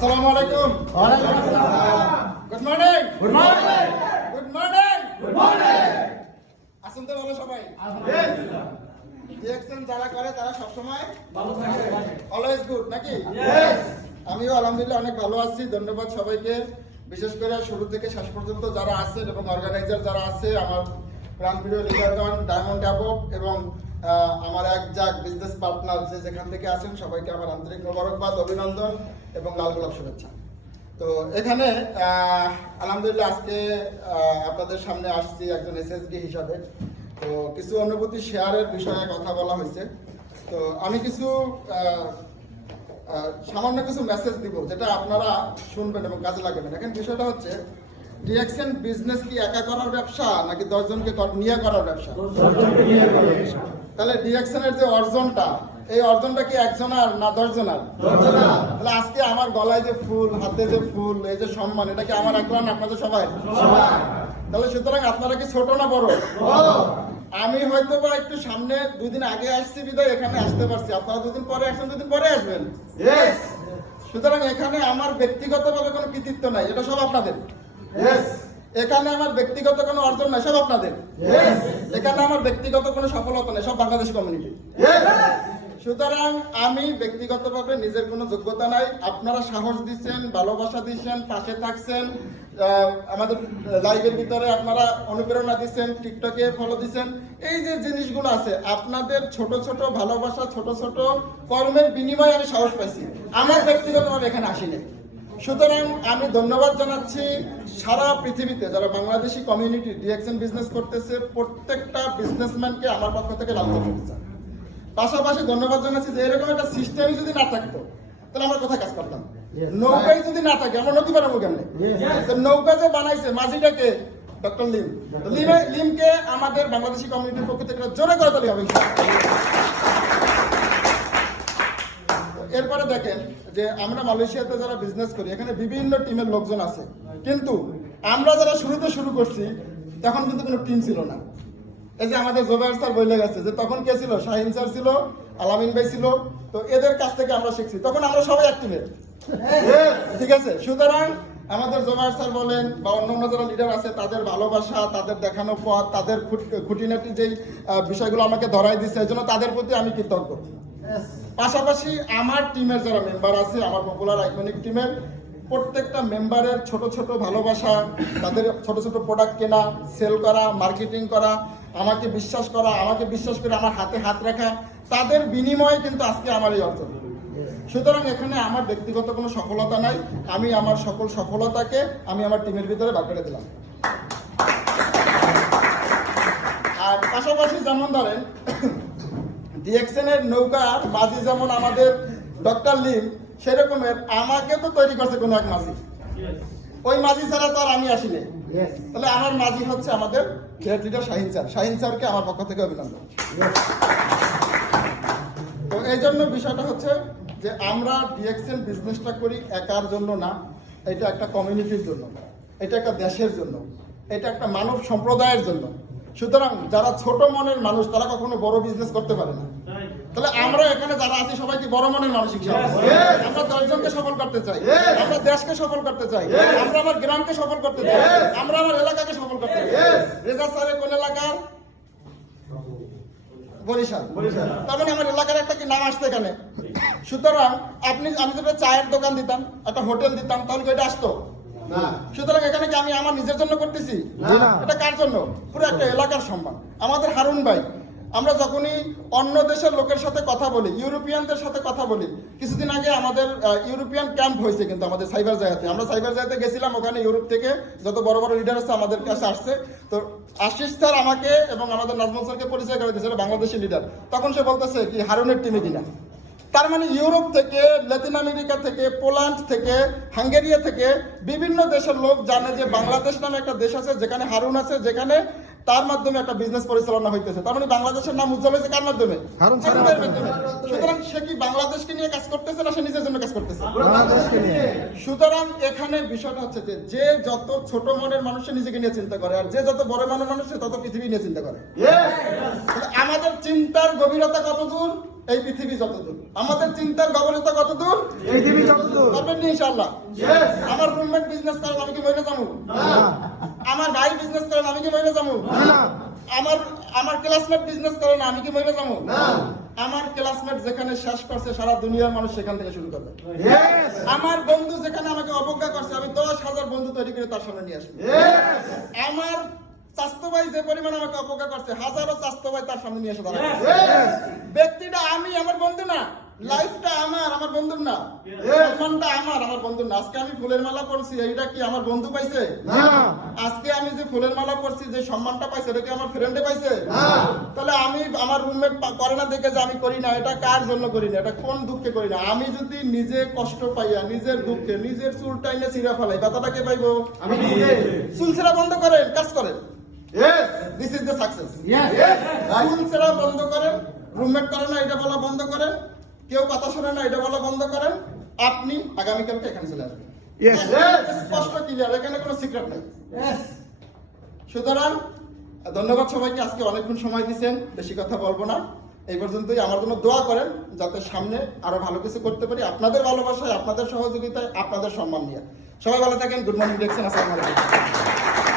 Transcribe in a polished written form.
আসসালামু আলাইকুম। ওয়ালাইকুম আসসালাম। Good morning. Good morning. Good morning. Good morning. আসুন তো ভালো সবাই। ইয়েস। রিঅ্যাকশন যারা করে তারা সব সময় ভালো থাকবে। অলওয়েজ গুড নাকি? ইয়েস। আমিও আলহামদুলিল্লাহ অনেক ভালো আছি। ধন্যবাদ সবাইকে, বিশেষ করে শুরু থেকে শেষ পর্যন্ত যারা আছেন এবং অর্গানাইজার যারা আছে, আমার প্রাণপ্রিয় লিডারগণ, ডায়মন্ড অ্যাবভ এবং আমার এক জাক বিজনেস পার্টনার যে যেখান থেকে আছেন সবাইকে আমার আন্তরিক মোবারকবাদ, অভিনন্দন এবং লাল গোলাপ শুভেচ্ছা। তো এখানে আলহামদুলিল্লাহ আজকে আপনাদের সামনে আসছি একজন এসএসডি হিসাবে। তো কিছু অনুভূতি শেয়ারের বিষয়ে কথা বলা হয়েছে। তো আমি কিছু সামান্য কিছু মেসেজ দিব যেটা আপনারা শুনবেন এবং কাজে লাগাবেন। এখন বিষয়টা হচ্ছে, রিঅ্যাকশন বিজনেস কি একা করার ব্যবসা নাকি 10 জনকে নিয়ে করার ব্যবসা? তাহলে রিঅ্যাকশনের যে অর্জনটা, এই অর্জনটা কি একজনের না 10 জনের? তাহলে আজকে আমার গলায় যে ফুল, হাতে যে ফুল, এই যে সম্মান, এটা কি আমার একলা না আপনাদের সবাই? তাহলে সুতরাং আপনারা কি ছোট না বড়? আমি হয়তো বা একটু সামনে 2 দিন আগে আসছি বিদায় এখানে আসতে পারছি, আপনারা 2 দিন পরে আসছেন, 2 দিন পরে আসবেন। সুতরাং এখানে আমার ব্যক্তিগতভাবে কোনো কৃতিত্ব নাই, এটা সব আপনাদের। এখানে আমার ব্যক্তিগত কোনো অর্জন নাই, সব আপনাদের। এখানে আমার ব্যক্তিগত কোনো সফলতা নেই, সব বাংলাদেশ কমিউনিটি। সুতরাং আমি ব্যক্তিগতভাবে নিজের কোনো যোগ্যতা নাই, আপনারা সাহস দিচ্ছেন, ভালোবাসা দিচ্ছেন, পাশে থাকছেন, আমাদের লাইভের ভিতরে আপনারা অনুপ্রেরণা দিচ্ছেন, টিকটকে ফলো দিচ্ছেন, এই যে জিনিসগুলো আছে আপনাদের ছোট ছোট ভালোবাসা, ছোট ছোট কর্মের বিনিময়ে আমি সাহস পাইছি, আমার ব্যক্তিগতভাবে এখানে আসিনি। সুতরাং আমি ধন্যবাদ জানাচ্ছি সারা পৃথিবীতে যারা বাংলাদেশি কমিউনিটি রিঅ্যাকশন বিজনেস করতেছে, প্রত্যেকটা বিজনেসম্যানকে আমার পক্ষ থেকে লাভ করতে। পাশাপাশি ধন্যবাদ জানাচ্ছি যে এরকম একটা সিস্টেমই যদি না থাকতো তাহলে আমরা কোথায় কাজ করতাম? নৌকাই যদি না থাকে আমরা নদী পারাবো কেমনে? নৌকা যে বানাইছে মাঝিটাকে ডক্টর লিম, লিমকে আমাদের বাংলাদেশি কমিউনিটির পক্ষ থেকে জোরে করে তালি হবে। এরপরে দেখেন যে আমরা মালয়েশিয়াতে যারা বিজনেস করি, এখানে বিভিন্ন টিমের লোকজন আছে, কিন্তু আমরা যারা শুরুতে শুরু করছি তখন কিন্তু কোনো টিম ছিল না। এই যে আমাদের জোবায়ের স্যার বলে গেছে যে তখন কে ছিল? শাহিন স্যার ছিল, আলামিন ভাই ছিল। তো এদের কাছ থেকে আমরা শিখছি, তখন আমরা সবাই এক টিমের, ঠিক আছে? সুতরাং আমাদের জোবায়ের স্যার বলেন বা অন্য যারা লিডার আছে, তাদের ভালোবাসা, তাদের দেখানো পথ, তাদের খুঁটিনাটি যেই বিষয়গুলো আমাকে ধরাই দিচ্ছে, এই জন্য তাদের প্রতি আমি কৃতজ্ঞ। পাশাপাশি আমার টিমের যারা মেম্বার আছে, আমার পপুলার আইকনিক টিমের প্রত্যেকটা মেম্বারের ছোট ছোট ভালোবাসা, তাদের ছোট ছোট প্রোডাক্ট কেনা, সেল করা, মার্কেটিং করা, আমাকে বিশ্বাস করা, আমাকে বিশ্বাস করে আমার হাতে হাত রাখা, তাদের বিনিময়ে কিন্তু আজকে আমার এই অর্জন। সুতরাং এখানে আমার ব্যক্তিগত কোনো সফলতা নাই, আমি আমার সকল সফলতাকে আমি আমার টিমের ভিতরে ভাগ করে দিলাম। আর পাশাপাশি যেমন ধরেন রিঅ্যাকশনের নৌকা মাঝি যেমন আমাদের ডক্টর লিম, সেরকমের আমাকে তো তৈরি করছে কোনো এক মাঝি। ওই মাঝি ছাড়া তো আর আমি আসিনি। তাহলে আমার মাঝি হচ্ছে আমাদের head leader Shahin sir. Shahin স্যারকে আমার পক্ষ থেকে অভিনন্দন। তো এই জন্য বিষয়টা হচ্ছে যে আমরা রিঅ্যাকশন বিজনেসটা করি একার জন্য না, এটা একটা কমিউনিটির জন্য, এটা একটা দেশের জন্য, এটা একটা মানব সম্প্রদায়ের জন্য। সুতরাং যারা ছোট মনের মানুষ তারা কখনো বড় বিজনেস করতে পারে না। তাহলে আমরা এখানে যারা আছি সবাই কি বড় মনের মানুষ? আমরা 10 জনকে সফল করতে চাই, আমরা দেশকে সফল করতে চাই, আমরা আমার গ্রামকে সফল করতে চাই, আমরা আমার এলাকাকে সফল করতে চাই। রেজা স্যারের কোন এলাকার? বরিশাল। তার মানে আমার এলাকার একটা কি নাম আসছে এখানে। সুতরাং আমি যদি চায়ের দোকান দিতাম, একটা হোটেল দিতাম, তাহলে এটা আসতো না। সুতরাং এখানে কি আমি আমার নিজের জন্য করতেছি? এটা কার জন্য? পুরো একটা এলাকার সম্মান। আমাদের হারুন ভাই, আমরা যখনই অন্য দেশের লোকের সাথে কথা বলি, ইউরোপিয়ানদের সাথে কথা বলি, কিছুদিন আগে আমাদের ইউরোপিয়ান ক্যাম্প হয়েছে কিন্তু আমাদের সাইবার জায়গাতে, আমরা সাইবার জায়গাতে গেছিলাম, ওখানে ইউরোপ থেকে যত বড় বড় লিডার আছে আমাদের কাছে আসছে। তো আশিস স্যার আমাকে এবং আমাদের নাজমুল স্যারকে পরিচয় করে দিয়েছে বাংলাদেশি লিডার। তখন সে বলতেছে কি হারুনের টিমে কিনা। তার মানে ইউরোপ থেকে, লাতিন আমেরিকা থেকে, পোল্যান্ড থেকে, হাঙ্গেরিয়া থেকে বিভিন্ন দেশের লোক জানে যে বাংলাদেশ নামে একটা দেশ আছে যেখানে হারুন আছে, যেখানে তার মাধ্যমে একটা বিজনেস পরিচালনা হইতেছে। তার মানে বাংলাদেশের নাম উজ্জ্বল হয়েছে কার মাধ্যমে? হারুনের মাধ্যমে। সুতরাং সে কি বাংলাদেশকে নিয়ে কাজ করতেছে না সে নিজের জন্য কাজ করতেছে? সুতরাং এখানে বিষয়টা হচ্ছে যে যত ছোট মনের মানুষ নিজেকে নিয়ে চিন্তা করে, আর যে যত বড় মনের মানুষ তত পৃথিবী নিয়ে চিন্তা করে। আমাদের চিন্তার গভীরতা কত দূর এই পৃথিবী যতদূর, আমাদের চিন্তার গভীরতা কতদূর, এই পৃথিবী যতদূর। পারবেন না ইনশাআল্লাহ? আমার রুমমেট বিজনেস করেন, আমি কি মরে যাবো? আমার ভাই বিজনেস করেন, আমি কি মরে যাবো? আমার ক্লাসমেট বিজনেস করে না, আমি কি মরে যাবো? আমার ক্লাসমেট যেখানে শেষ করছে সারা দুনিয়ার মানুষ সেখান থেকে শুরু করবে। আমার বন্ধু যেখানে আমাকে অবজ্ঞা করছে আমি 10,000 বন্ধু তৈরি করে তার সামনে নিয়ে আসবো। আমার স্বাস্থ্য ভাই যে পরিমাণ আমাকে অবজ্ঞা করছে হাজারো স্বাস্থ্য ভাই তার সামনে নিয়ে এসে দাঁড়াবে। ব্যক্তিটা আমি, আমার বন্ধু না। লাইফটা আমার বন্ধুর না। সম্মানটা আমার বন্ধুর না। আজকে আমি ফুলের মালা পরছি, এইটা কি আমার বন্ধু পাইছে? আজকে আমি যে ফুলের মালা পরছি, যে সম্মানটা পাইছে, এটা কি আমার ফ্রেন্ডে পাইছে? তাহলে আমি আমার রুমমেট করে না দেখে যে আমি করি না, এটা কার জন্য করি না, এটা কোন দুঃখে করি না? আমি যদি নিজে কষ্ট পাইয়া নিজের দুঃখে নিজের চুল টাইনে ছিঁড়া ফেলাই, ব্যথাটা কে পাইবো? চুল ছেঁড়া বন্ধ করেন, কাজ করেন। This is the success. চুল ছেঁড়া বন্ধ করেন, রুমমেট করে না এটা বলা বন্ধ করেন, কেউ কথা শোনে না এটা বলা বন্ধ করেন, আপনি আগামীকালকে এখানে চলে আসবেন। স্পষ্ট ক্লিয়ার, এখানে কোনো সিক্রেট নাই। সুতরাং ধন্যবাদ সবাইকে, আজকে অনেকক্ষণ সময় দিয়েছেন, বেশি কথা বলবো না। এই পর্যন্তই। আমার জন্য দোয়া করেন যাতে সামনে আরো ভালো কিছু করতে পারি, আপনাদের ভালোবাসায়, আপনাদের সহযোগিতায়, আপনাদের সম্মান নিয়ে। সবাই ভালো থাকেন। গুড মর্নিং, দেখছেন। আসসালামু আলাইকুম।